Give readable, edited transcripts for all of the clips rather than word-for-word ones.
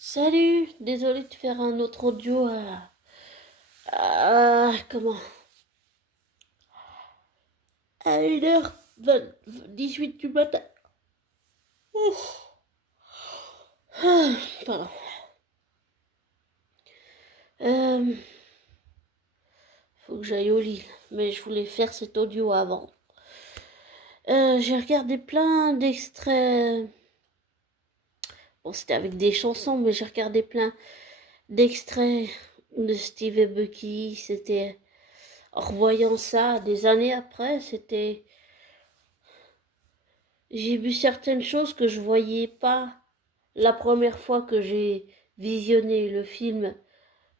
Salut, désolé de faire un autre audio comment à 1h18 du matin. Ouf. Pardon. Euh, Faut que j'aille au lit, mais je voulais faire cet audio avant. J'ai regardé plein d'extraits. Bon, c'était avec des chansons, mais j'ai regardé plein d'extraits de Steve et Bucky. C'était, en revoyant ça des années après, j'ai vu certaines choses que je voyais pas la première fois que j'ai visionné le film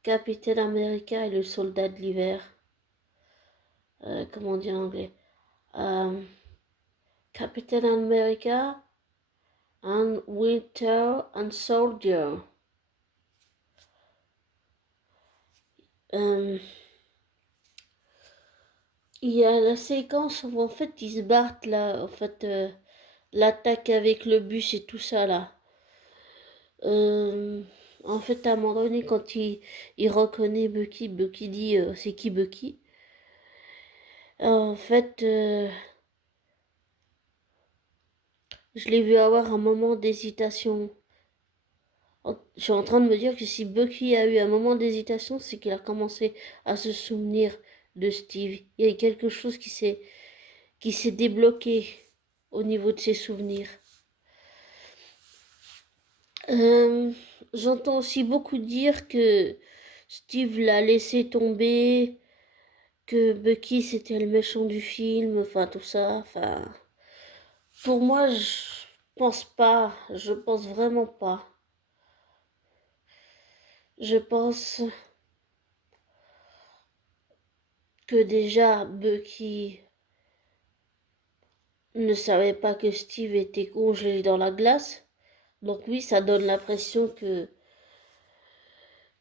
Capitaine America et le soldat de l'hiver. Comment on dit en anglais? Euh, Captain America and Winter and Soldier. Euh, il y a la séquence où en fait ils se battent là, en fait l'attaque avec le bus et tout ça là. Euh, En fait, à un moment donné, quand il reconnaît Bucky, Bucky dit c'est qui Bucky? En fait, je l'ai vu avoir un moment d'hésitation. Je suis en train de me dire que si Bucky a eu un moment d'hésitation, c'est qu'il a commencé à se souvenir de Steve. Il y a quelque chose qui s'est débloqué au niveau de ses souvenirs. Euh, J'entends aussi beaucoup dire que Steve l'a laissé tomber, que Bucky c'était le méchant du film, enfin tout ça. Enfin, pour moi, je pense pas, je pense vraiment pas. Je pense que déjà Bucky ne savait pas que Steve était congelé dans la glace. Donc oui, ça donne l'impression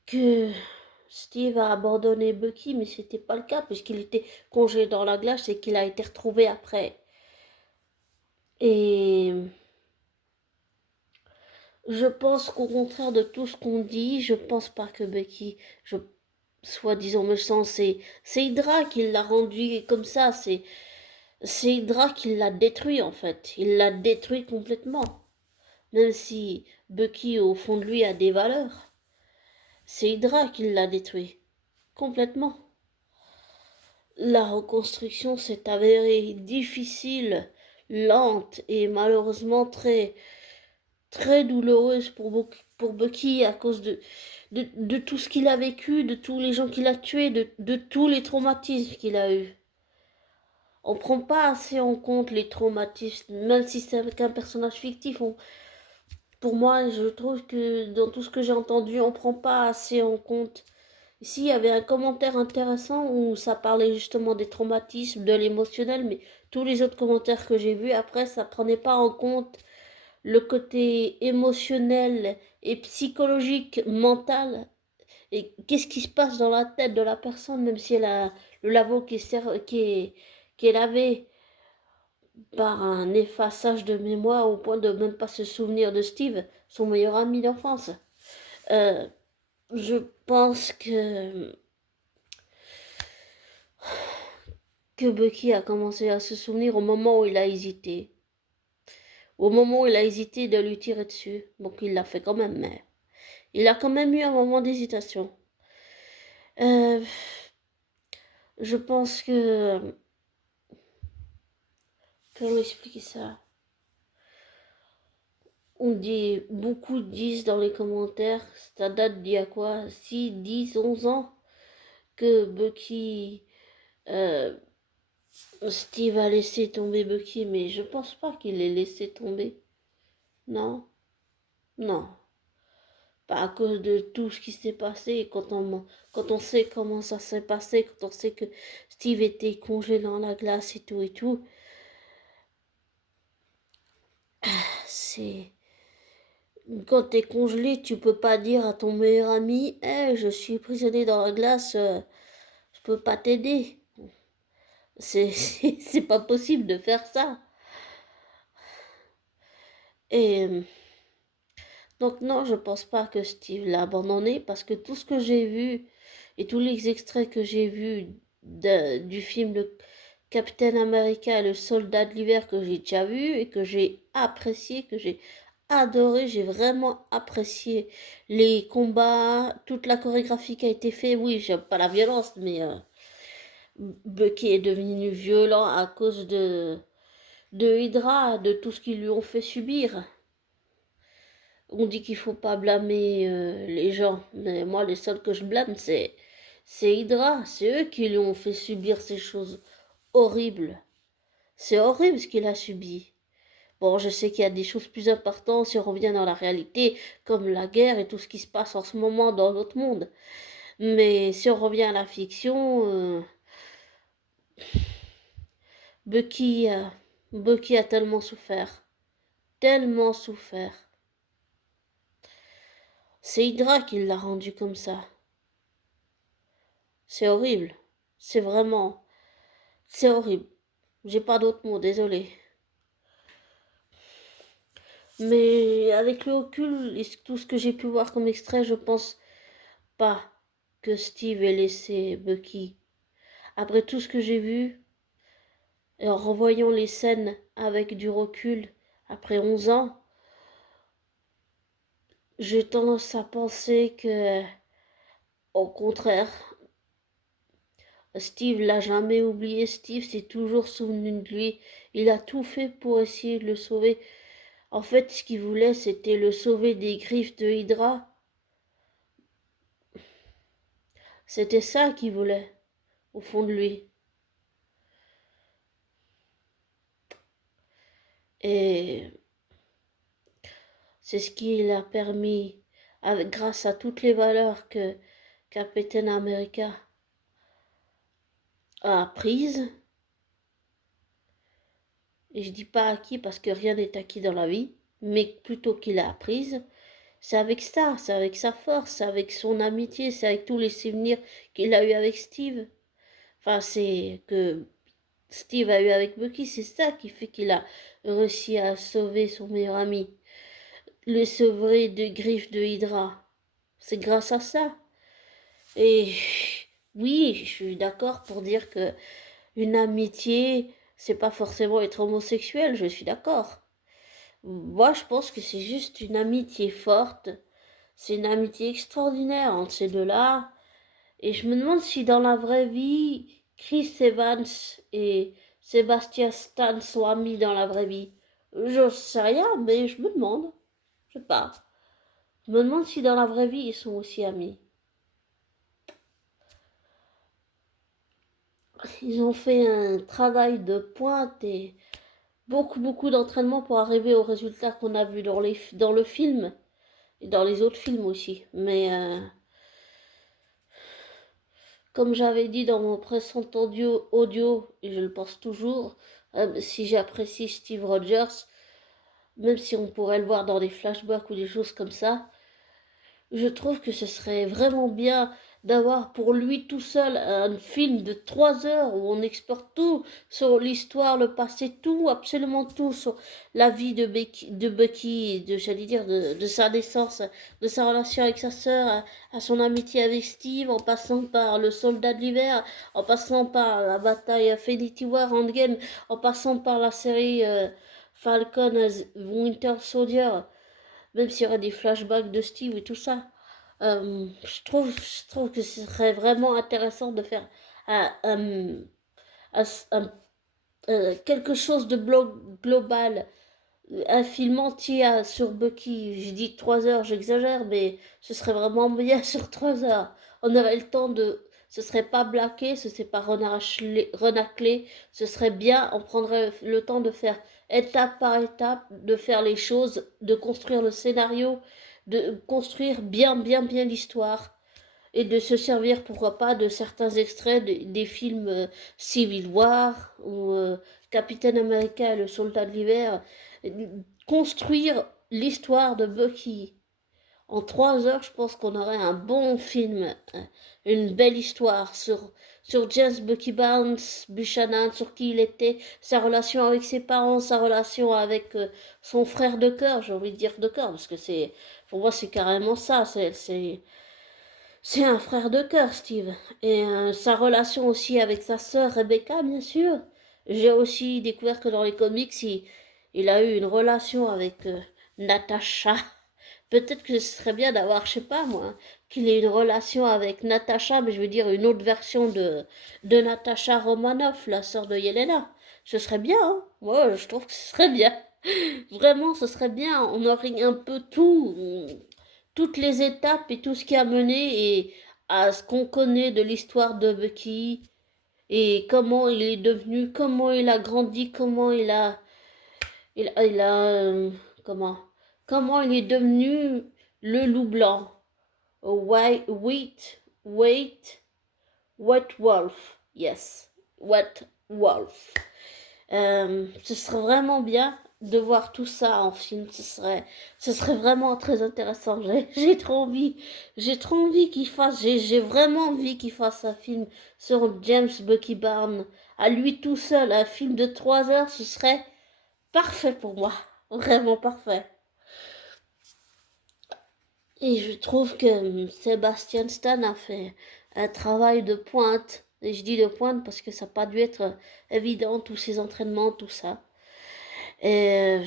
que Steve a abandonné Bucky, mais c'était pas le cas puisqu'il était congelé dans la glace et qu'il a été retrouvé après. Et je pense qu'au contraire de tout ce qu'on dit, je pense pas que Bucky soit disons méchant. C'est Hydra qui l'a rendu comme ça. C'est Hydra qui l'a détruit en fait. Il l'a détruit complètement. Même si Bucky au fond de lui a des valeurs, c'est Hydra qui l'a détruit complètement. La reconstruction s'est avérée difficile, lente et malheureusement très très douloureuse pour Bucky à cause de tout ce qu'il a vécu, de tous les gens qu'il a tués, de tous les traumatismes qu'il a eus. On prend pas assez en compte les traumatismes, même si c'est avec un personnage fictif. Pour moi, je trouve que dans tout ce que j'ai entendu, on prend pas assez en compte. Ici, il y avait un commentaire intéressant où ça parlait justement des traumatismes, de l'émotionnel, mais tous les autres commentaires que j'ai vus après, ça prenait pas en compte le côté émotionnel et psychologique, mental, et qu'est-ce qui se passe dans la tête de la personne, même si elle a le labo qui est lavé par un effaçage de mémoire au point de même pas se souvenir de Steve, son meilleur ami d'enfance. Euh, je pense que Bucky a commencé à se souvenir au moment où il a hésité. Au moment où il a hésité de lui tirer dessus. Donc il l'a fait quand même, mais il a quand même eu un moment d'hésitation. Euh, je pense que... Comment expliquer ça? Beaucoup disent dans les commentaires, ça date d'il y a quoi? 6, 10, 11 ans que Bucky... euh, Steve a laissé tomber Bucky, mais je pense pas qu'il l'ait laissé tomber. Non, non. Pas à cause de tout ce qui s'est passé. Quand on sait comment ça s'est passé, quand on sait que Steve était congelé dans la glace et tout, c'est... Quand t'es congelé, tu peux pas dire à ton meilleur ami, je suis prisonnier dans la glace, je peux pas t'aider. C'est pas possible de faire ça. Et Donc non, je pense pas que Steve l'a abandonné parce que tout ce que j'ai vu et tous les extraits que j'ai vus du film Le Capitaine America et le Soldat de l'hiver que j'ai déjà vu et que j'ai apprécié, que j'ai adoré, j'ai vraiment apprécié les combats, toute la chorégraphie qui a été faite. Oui, j'aime pas la violence, mais Bucky est devenu violent à cause de Hydra, de tout ce qu'ils lui ont fait subir. On dit qu'il faut pas blâmer les gens, mais moi les seuls que je blâme c'est Hydra, c'est eux qui lui ont fait subir ces choses horribles. C'est horrible ce qu'il a subi. Bon, je sais qu'il y a des choses plus importantes si on revient dans la réalité, comme la guerre et tout ce qui se passe en ce moment dans notre monde. Mais si on revient à la fiction, Bucky, Bucky a tellement souffert, tellement souffert. C'est Hydra qui l'a rendu comme ça. C'est horrible. C'est vraiment... C'est horrible. J'ai pas d'autres mots, désolé. Mais avec le recul et tout ce que j'ai pu voir comme extrait, je pense pas que Steve ait laissé Bucky. Après tout ce que j'ai vu, et en revoyant les scènes avec du recul, après 11 ans, j'ai tendance à penser que, au contraire, Steve l'a jamais oublié. Steve s'est toujours souvenu de lui. Il a tout fait pour essayer de le sauver. En fait, ce qu'il voulait, c'était le sauver des griffes de Hydra. C'était ça qu'il voulait, au fond de lui. Et c'est ce qui l'a permis, grâce à toutes les valeurs que Captain America a apprises. Et je dis pas acquis parce que rien n'est acquis dans la vie, mais plutôt qu'il a apprises. C'est avec ça, c'est avec sa force, c'est avec son amitié, c'est avec tous les souvenirs qu'il a eu avec Steve. Enfin, c'est que Steve a eu avec Bucky, c'est ça qui fait qu'il a réussi à sauver son meilleur ami, le sauver de griffes de Hydra. C'est grâce à ça. Et oui, je suis d'accord pour dire que une amitié, c'est pas forcément être homosexuel, je suis d'accord. Moi, je pense que c'est juste une amitié forte. C'est une amitié extraordinaire entre ces deux-là. Et je me demande si dans la vraie vie, Chris Evans et Sebastian Stan sont amis dans la vraie vie. Je sais rien, mais je me demande. Je sais pas. Je me demande si dans la vraie vie, ils sont aussi amis. Ils ont fait un travail de pointe et beaucoup d'entraînement pour arriver au résultat qu'on a vu dans le film et dans les autres films aussi. Mais comme j'avais dit dans mon précédent audio, et je le pense toujours, si j'apprécie Steve Rogers, même si on pourrait le voir dans des flashbacks ou des choses comme ça, je trouve que ce serait vraiment bien d'avoir pour lui tout seul un film de 3 heures où on exporte tout sur l'histoire, le passé, tout, absolument tout sur la vie de Bucky, j'allais dire, de sa naissance, de sa relation avec sa sœur, à son amitié avec Steve, en passant par le Soldat de l'hiver, en passant par la bataille Infinity War Endgame, en passant par la série Falcon as Winter Soldier, même s'il y aurait des flashbacks de Steve et tout ça. Je trouve que ce serait vraiment intéressant de faire un, un- un- un- quelque chose de global, un film entier sur Bucky. Je dis 3 heures, j'exagère, mais ce serait vraiment bien sur 3 heures. On aurait le temps de... Ce serait pas blaqué, ce serait pas renaclé, ce serait bien, on prendrait le temps de faire étape par étape, de faire les choses, de construire le scénario, de construire bien l'histoire et de se servir, pourquoi pas, de certains extraits des films Civil War ou Captain America et le Soldat de l'hiver, construire l'histoire de Bucky En 3 heures, je pense qu'on aurait un bon film, une belle histoire sur James Bucky Barnes, Buchanan, sur qui il était, sa relation avec ses parents, sa relation avec son frère de cœur, j'ai envie de dire de cœur, parce que pour moi, c'est carrément ça, c'est un frère de cœur, Steve. Et sa relation aussi avec sa sœur Rebecca, bien sûr. J'ai aussi découvert que dans les comics, il a eu une relation avec Natasha. Peut-être que ce serait bien d'avoir, je sais pas moi, qu'il ait une relation avec Natasha, mais je veux dire une autre version de Natasha Romanoff, la sœur de Yelena. Ce serait bien, hein. Moi, je trouve que ce serait bien. Vraiment, ce serait bien. On aurait un peu toutes les étapes et tout ce qui a mené et à ce qu'on connaît de l'histoire de Bucky et comment il est devenu, comment il a grandi, il a comment, comment il est devenu le loup blanc. Wait, White Wolf. Yes, White Wolf. Ce serait vraiment bien de voir tout ça en film. Ce serait vraiment très intéressant. J'ai trop envie qu'il fasse, j'ai vraiment envie qu'il fasse un film sur James Bucky Barnes. À lui tout seul, un film de 3 heures, ce serait parfait pour moi. Vraiment parfait. Et je trouve que Sebastian Stan a fait un travail de pointe. Et je dis de pointe parce que ça n'a pas dû être évident, tous ces entraînements, tout ça. Et,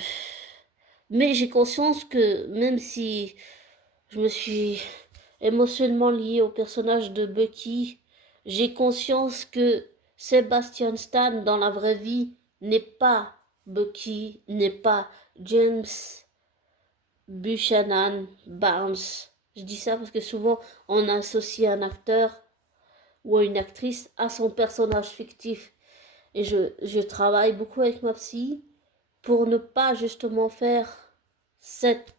mais j'ai conscience que même si je me suis émotionnellement liée au personnage de Bucky, j'ai conscience que Sebastian Stan dans la vraie vie n'est pas Bucky, n'est pas James Buchanan Barnes. Je dis ça parce que souvent on associe un acteur ou une actrice à son personnage fictif. Et je travaille beaucoup avec ma psy pour ne pas justement faire cette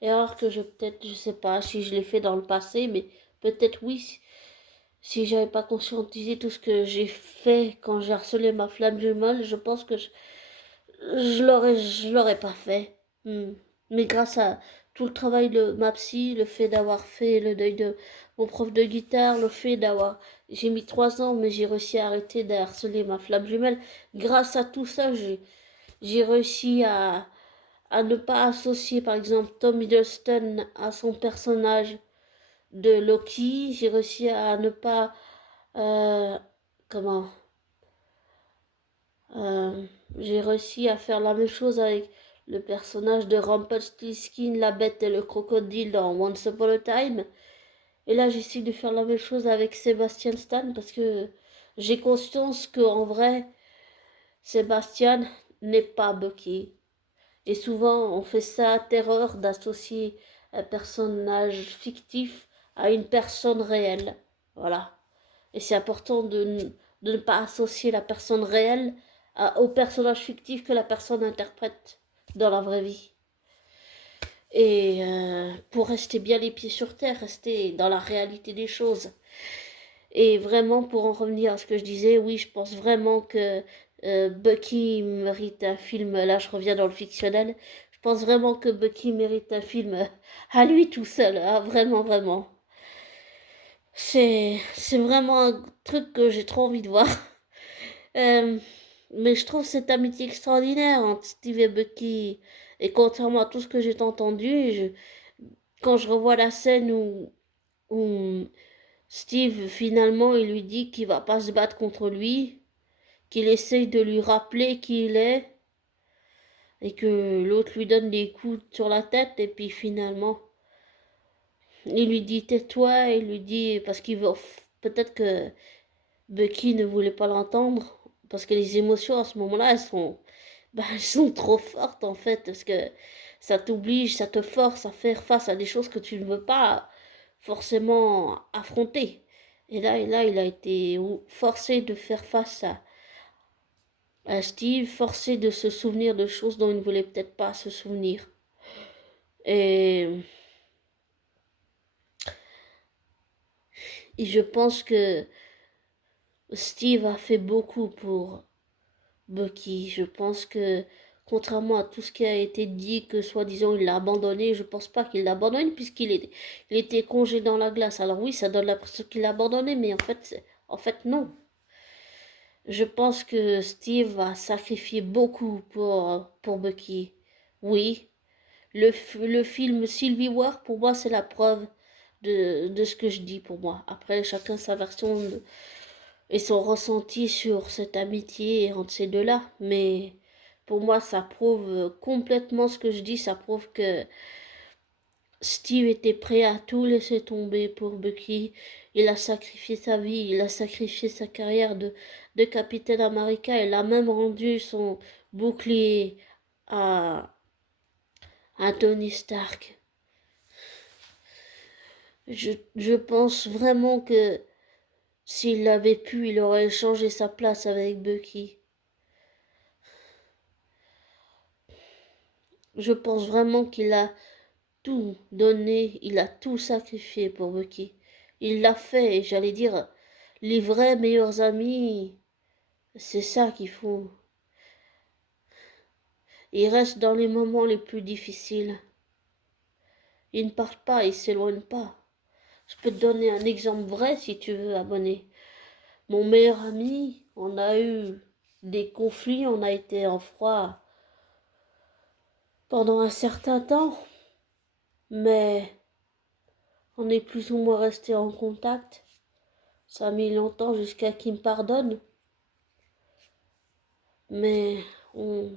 erreur que je sais pas si je l'ai fait dans le passé, mais peut-être oui, si j'avais pas conscientisé tout ce que j'ai fait quand j'ai harcelé ma flamme jumelle, je pense que je l'aurais pas fait. Hmm. Mais grâce à tout le travail de ma psy, le fait d'avoir fait le deuil de mon prof de guitare, le fait j'ai mis 3 ans, mais j'ai réussi à arrêter de harceler ma flamme jumelle. Grâce à tout ça, j'ai réussi à ne pas associer, par exemple, Tom Hiddleston à son personnage de Loki. J'ai réussi à ne pas, euh, comment, Euh, j'ai réussi à faire la même chose avec le personnage de Rumpelstiltskin, la bête et le crocodile dans Once Upon a Time. Et là, j'essaie de faire la même chose avec Sébastien Stan parce que j'ai conscience qu'en vrai, Sébastien n'est pas Bucky. Et souvent, on fait ça à terreur d'associer un personnage fictif à une personne réelle. Voilà. Et c'est important de ne pas associer la personne réelle au personnage fictif que la personne interprète dans la vraie vie. Et pour rester bien les pieds sur terre, rester dans la réalité des choses. Et vraiment, pour en revenir à ce que je disais, oui, je pense vraiment que Bucky mérite un film. Là, je reviens dans le fictionnel. Je pense vraiment que Bucky mérite un film à lui tout seul. Hein, vraiment, vraiment. C'est vraiment un truc que j'ai trop envie de voir. Euh, mais je trouve cette amitié extraordinaire entre Steve et Bucky. Et contrairement à tout ce que j'ai entendu, quand je revois la scène où Steve, finalement, il lui dit qu'il va pas se battre contre lui, qu'il essaye de lui rappeler qui il est, et que l'autre lui donne des coups sur la tête, et puis finalement, il lui dit tais-toi, il lui dit, parce qu'il veut, peut-être que Bucky ne voulait pas l'entendre, parce que les émotions à ce moment-là, elles sont trop fortes en fait, parce que ça t'oblige, ça te force à faire face à des choses que tu ne veux pas forcément affronter. Et là, il a été forcé de faire face à Steve, forcé de se souvenir de choses dont il ne voulait peut-être pas se souvenir. Et, et je pense que Steve a fait beaucoup pour Bucky. Je pense que Contrairement à tout ce qui a été dit, que soi-disant il l'a abandonné, je pense pas qu'il l'a abandonné il était congé dans la glace. Alors oui, ça donne l'impression qu'il l'a abandonné, mais en fait non. Je pense que Steve a sacrifié beaucoup pour Bucky. Oui, le film Civil War, pour moi, c'est la preuve de ce que je dis pour moi. Après, chacun sa version et son ressenti sur cette amitié entre ces deux-là. Mais pour moi, ça prouve complètement ce que je dis. Ça prouve que Steve était prêt à tout laisser tomber pour Bucky. Il a sacrifié sa vie, il a sacrifié sa carrière de Capitaine America. Il a même rendu son bouclier à, à Tony Stark. Je pense vraiment que s'il l'avait pu, il aurait échangé sa place avec Bucky. Je pense vraiment qu'il a tout donné, il a tout sacrifié pour Bucky. Il l'a fait, et j'allais dire, les vrais meilleurs amis, c'est ça qu'il faut. Ils restent dans les moments les plus difficiles. Ils ne partent pas, ils ne s'éloignent pas. Je peux te donner un exemple vrai si tu veux, abonné. Mon meilleur ami, on a eu des conflits, on a été en froid pendant un certain temps, mais on est plus ou moins resté en contact. Ça a mis longtemps jusqu'à qu'il me pardonne, mais on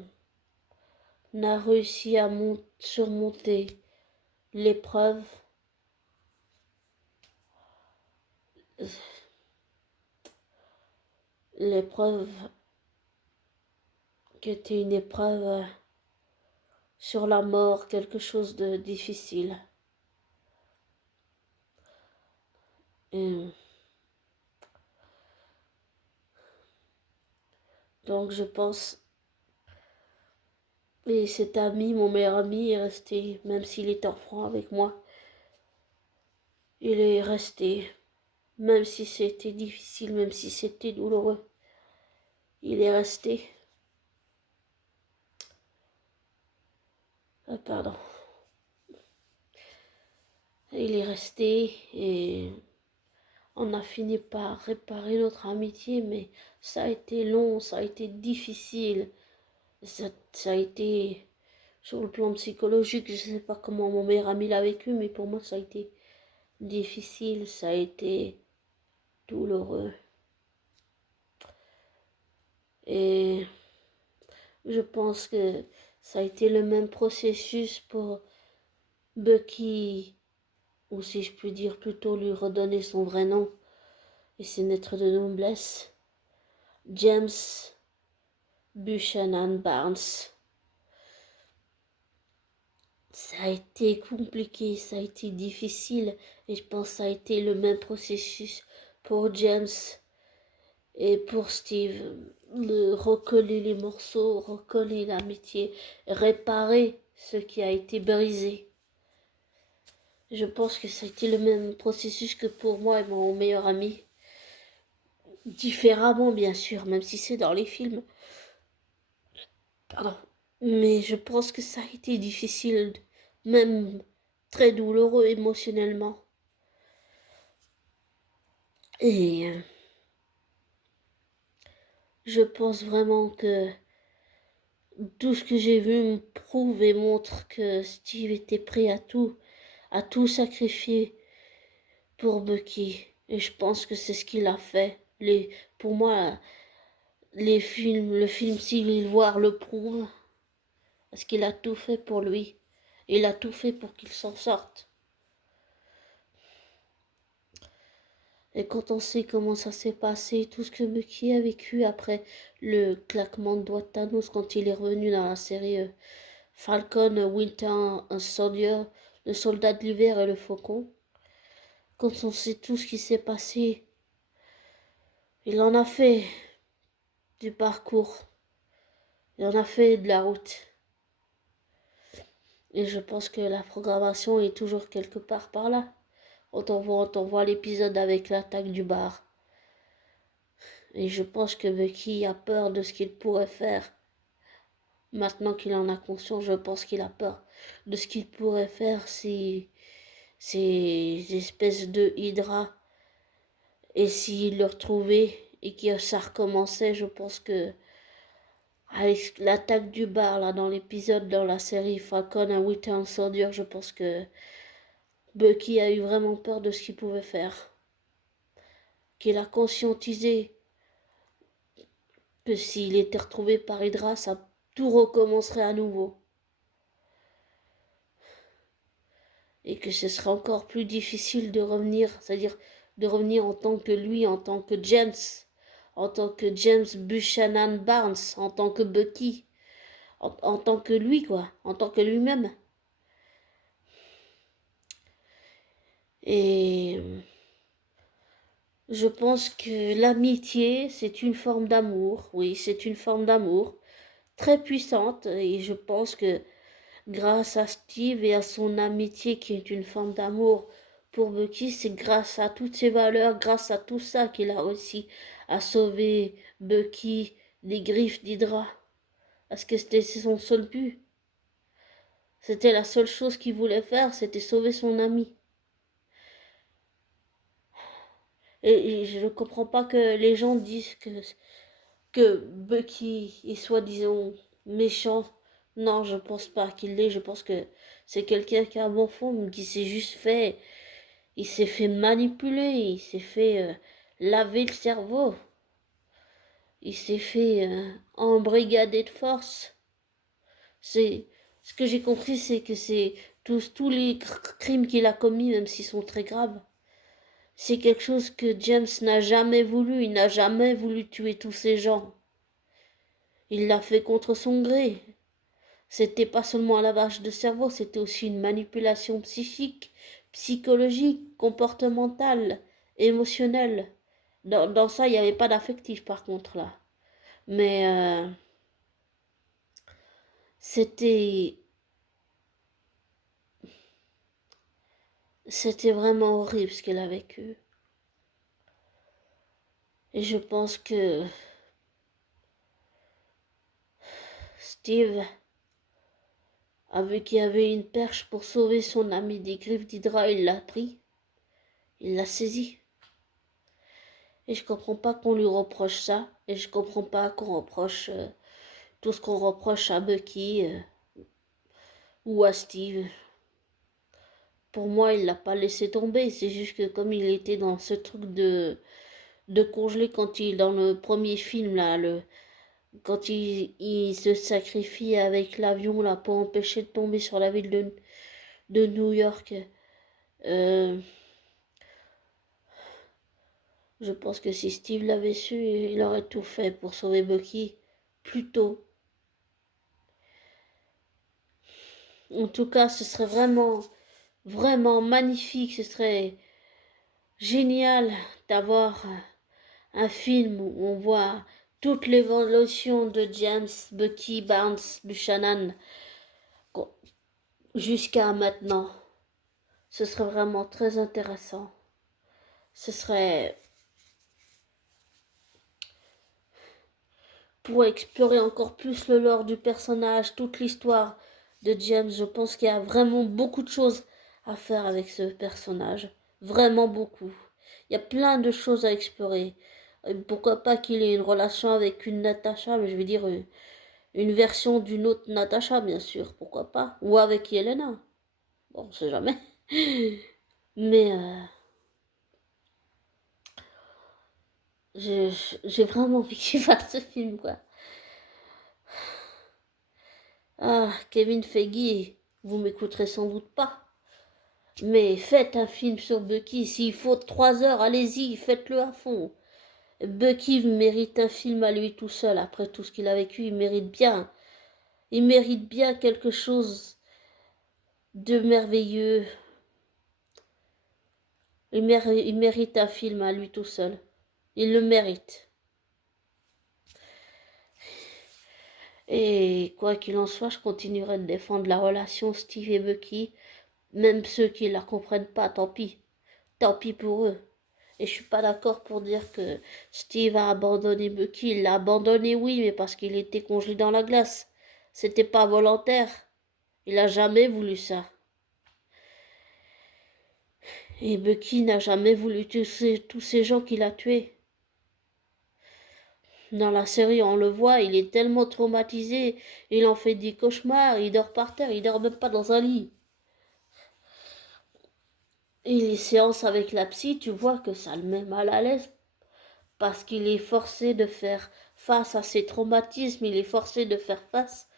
a réussi à surmonter l'épreuve. L'épreuve qui était une épreuve sur la mort, quelque chose de difficile. Et donc je pense, et cet ami, mon meilleur ami, est resté, même s'il est en franc avec moi, il est resté, même si c'était difficile, même si c'était douloureux, il est resté. Ah, pardon. Il est resté et on a fini par réparer notre amitié, mais ça a été long, ça a été difficile, ça a été sur le plan psychologique, je ne sais pas comment mon meilleur ami l'a vécu, mais pour moi ça a été difficile, ça a été douloureux. Et je pense que ça a été le même processus pour Bucky, ou si je puis dire plutôt lui redonner son vrai nom et ses lettres de noblesse, James Buchanan Barnes. Ça a été compliqué, ça a été difficile, et je pense que ça a été le même processus pour James et pour Steve. De recoller les morceaux, recoller l'amitié, réparer ce qui a été brisé. Je pense que ça a été le même processus que pour moi et mon meilleur ami. Différemment, bien sûr, même si c'est dans les films. Pardon. Mais je pense que ça a été difficile, même très douloureux émotionnellement. Et je pense vraiment que tout ce que j'ai vu me prouve et montre que Steve était prêt à tout sacrifier pour Bucky. Et je pense que c'est ce qu'il a fait. Pour moi, le film Civil War le prouve. Parce qu'il a tout fait pour lui. Il a tout fait pour qu'il s'en sorte. Et quand on sait comment ça s'est passé, tout ce que Bucky a vécu après le claquement de doigts de Thanos quand il est revenu dans la série Falcon, Winter Soldier, le soldat de l'hiver et le faucon. Quand on sait tout ce qui s'est passé, il en a fait du parcours. Il en a fait de la route. Et je pense que la programmation est toujours quelque part par là. On voit l'épisode avec l'attaque du bar. Et je pense que Bucky a peur de ce qu'il pourrait faire. Maintenant qu'il en a conscience, je pense qu'il a peur de ce qu'il pourrait faire si ces espèces de Hydra, et s'il le retrouvait et que ça recommençait. Je pense que avec l'attaque du bar là dans l'épisode dans la série Falcon and Winter Soldier, je pense que Bucky a eu vraiment peur de ce qu'il pouvait faire, qu'il a conscientisé que s'il était retrouvé par Hydra, ça tout recommencerait à nouveau. Et que ce serait encore plus difficile de revenir, c'est-à-dire de revenir en tant que lui, en tant que James, en tant que James Buchanan Barnes, en tant que Bucky, en tant que lui, quoi, en tant que lui-même. Et je pense que l'amitié, c'est une forme d'amour, oui, c'est une forme d'amour très puissante, et je pense que grâce à Steve et à son amitié qui est une forme d'amour pour Bucky, c'est grâce à toutes ses valeurs, grâce à tout ça qu'il a réussi à sauver Bucky des griffes d'Hydra. Parce que c'était son seul but. C'était la seule chose qu'il voulait faire, c'était sauver son ami. Et je ne comprends pas que les gens disent que Bucky est soi-disant méchant. Non, je pense pas qu'il l'est. Je pense que c'est quelqu'un qui a un bon fond, mais qui s'est juste fait. Il s'est fait manipuler, il s'est fait laver le cerveau. Il s'est fait embrigader de force. C'est ce que j'ai compris, c'est que c'est tous les crimes qu'il a commis, même s'ils sont très graves. C'est quelque chose que James n'a jamais voulu. Il n'a jamais voulu tuer tous ces gens. Il l'a fait contre son gré. C'était pas seulement un lavage de cerveau, c'était aussi une manipulation psychique, psychologique, comportementale, émotionnelle. Dans ça, il n'y avait pas d'affectif par contre là. Mais c'était c'était vraiment horrible ce qu'elle a vécu. Et je pense que Steve a vu qu'il y avait une perche pour sauver son ami des griffes d'Hydra, il l'a pris, il l'a saisi. Et je comprends pas qu'on lui reproche ça. Et je comprends pas qu'on reproche tout ce qu'on reproche à Bucky ou à Steve. Pour moi, il l'a pas laissé tomber. C'est juste que comme il était dans ce truc de congelé quand il dans le premier film là, quand il se sacrifie avec l'avion là pour empêcher de tomber sur la ville de New York. Euh, je pense que si Steve l'avait su, il aurait tout fait pour sauver Bucky plus tôt. En tout cas, ce serait vraiment magnifique. Ce serait génial d'avoir un film où on voit toute l'évolution de James, Bucky, Barnes, Buchanan jusqu'à maintenant. Ce serait vraiment très intéressant. Ce serait pour explorer encore plus le lore du personnage, toute l'histoire de James. Je pense qu'il y a vraiment beaucoup de choses à faire avec ce personnage. Vraiment beaucoup. Il y a plein de choses à explorer. Pourquoi pas qu'il ait une relation avec une Natasha, mais je veux dire une version d'une autre Natasha, bien sûr. Pourquoi pas. Ou avec Yelena. Bon, on sait jamais. Mais j'ai vraiment envie qu'il fasse ce film, quoi. Ah, Kevin Feige, vous m'écouterez sans doute pas. Mais faites un film sur Bucky. S'il faut 3 heures, allez-y, faites-le à fond. Bucky mérite un film à lui tout seul. Après tout ce qu'il a vécu, il mérite bien. Il mérite bien quelque chose de merveilleux. Il mérite un film à lui tout seul. Il le mérite. Et quoi qu'il en soit, je continuerai de défendre la relation Steve et Bucky. Même ceux qui ne la comprennent pas, tant pis. Tant pis pour eux. Et je suis pas d'accord pour dire que Steve a abandonné Bucky. Il l'a abandonné, oui, mais parce qu'il était congelé dans la glace. C'était pas volontaire. Il a jamais voulu ça. Et Bucky n'a jamais voulu tuer tous ces gens qu'il a tués. Dans la série, on le voit, il est tellement traumatisé, il en fait des cauchemars, il dort par terre, il dort même pas dans un lit. Et les séances avec la psy, tu vois que ça le met mal à l'aise parce qu'il est forcé de faire face à ses traumatismes, il est forcé de faire face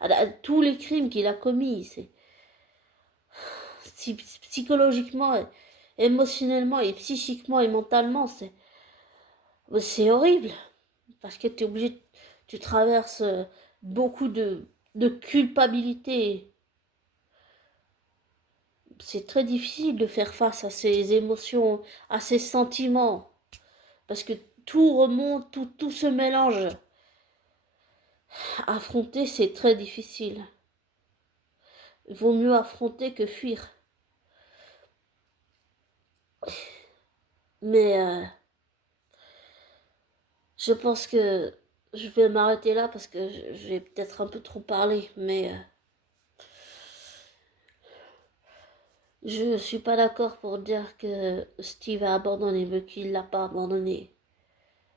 à tous les crimes qu'il a commis. Psychologiquement, émotionnellement et psychiquement et mentalement, c'est horrible parce que tu es obligé, tu traverses beaucoup de culpabilité. C'est très difficile de faire face à ces émotions, à ces sentiments, parce que tout remonte, tout se mélange. Affronter, c'est très difficile. Il vaut mieux affronter que fuir. Mais je pense que je vais m'arrêter là parce que j'ai peut-être un peu trop parlé. Mais je suis pas d'accord pour dire que Steve a abandonné, mais qu'il l'a pas abandonné.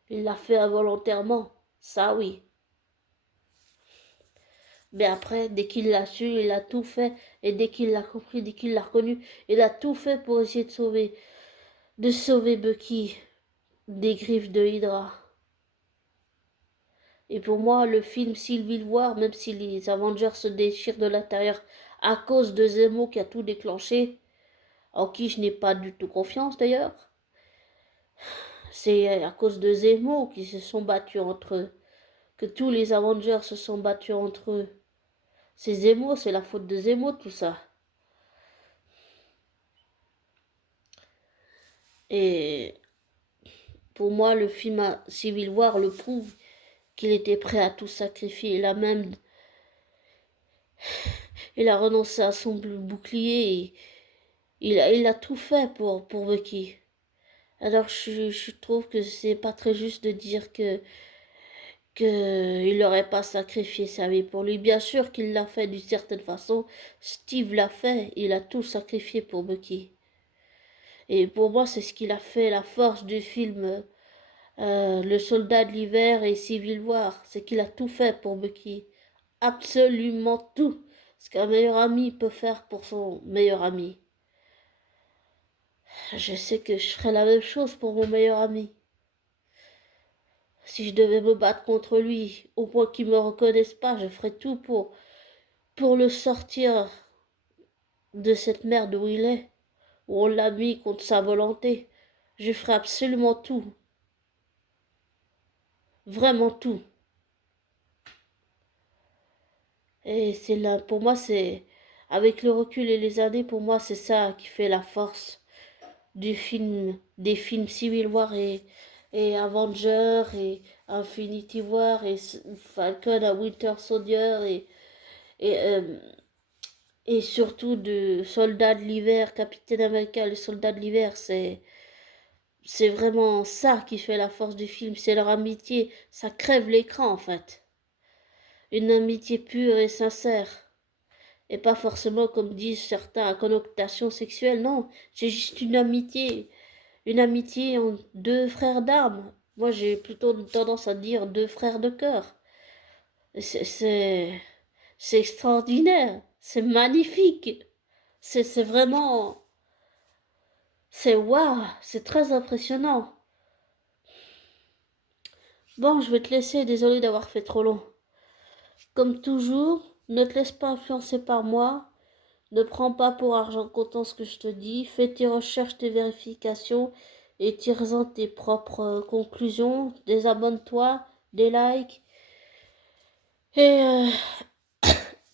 Il l'a fait involontairement, ça oui. Mais après, dès qu'il l'a su, il a tout fait. Et dès qu'il l'a compris, dès qu'il l'a reconnu, il a tout fait pour essayer de sauver Bucky des griffes de Hydra. Et pour moi, le film Civil War, même si les Avengers se déchirent de l'intérieur à cause de Zemo qui a tout déclenché, en qui je n'ai pas du tout confiance d'ailleurs, c'est à cause de Zemo qu'ils se sont battus entre eux, que tous les Avengers se sont battus entre eux. C'est Zemo, c'est la faute de Zemo tout ça. Et pour moi, le film Civil War le prouve qu'il était prêt à tout sacrifier. Il a renoncé à son bouclier et il a tout fait pour Bucky. Alors je trouve que c'est pas très juste de dire il n'aurait pas sacrifié sa vie pour lui. Bien sûr qu'il l'a fait d'une certaine façon. Steve l'a fait, il a tout sacrifié pour Bucky. Et pour moi, c'est ce qu'il a fait la force du film Le Soldat de l'hiver et Civil War. C'est qu'il a tout fait pour Bucky. Absolument tout. Ce qu'un meilleur ami peut faire pour son meilleur ami. Je sais que je ferais la même chose pour mon meilleur ami. Si je devais me battre contre lui, au point qu'il me reconnaisse pas, je ferais tout pour le sortir de cette merde où il est, où on l'a mis contre sa volonté. Je ferais absolument tout. Vraiment tout. Et c'est là, pour moi, avec le recul et les années, pour moi, c'est ça qui fait la force des films Civil War et Avenger et Infinity War et Falcon à Winter Soldier et surtout de Soldats de l'hiver, Capitaine America, les Soldats de l'hiver, c'est vraiment ça qui fait la force du film, c'est leur amitié, ça crève l'écran en fait. Une amitié pure et sincère. Et pas forcément, comme disent certains, à connotation sexuelle, non, c'est juste une amitié entre deux frères d'armes. Moi, j'ai plutôt tendance à dire deux frères de cœur. C'est c'est extraordinaire, c'est magnifique, c'est vraiment, c'est waouh, c'est très impressionnant. Bon, je vais te laisser, désolé d'avoir fait trop long. Comme toujours, ne te laisse pas influencer par moi. Ne prends pas pour argent comptant ce que je te dis. Fais tes recherches, tes vérifications et tire-en tes propres conclusions. Désabonne-toi, des likes. Et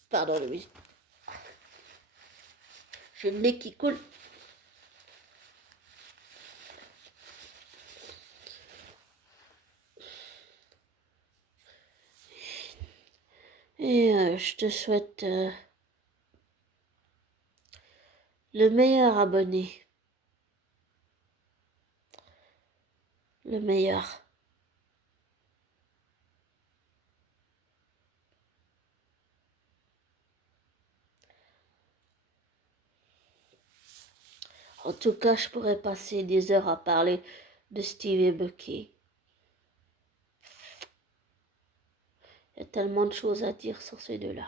pardon, oui. J'ai le nez qui coule. Et je te souhaite le meilleur abonné. Le meilleur. En tout cas, je pourrais passer des heures à parler de Steve et Bucky. Il y a tellement de choses à dire sur ces deux-là.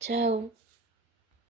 Ciao.